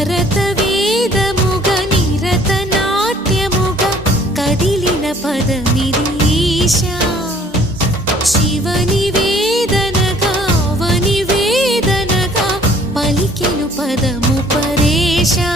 భరత వేదముగ నిరత నాట్యముగ కదిలిన పదమిది ఈశా శివని వేదనగా అవని వేదనగా పలికెను పదము పరేశా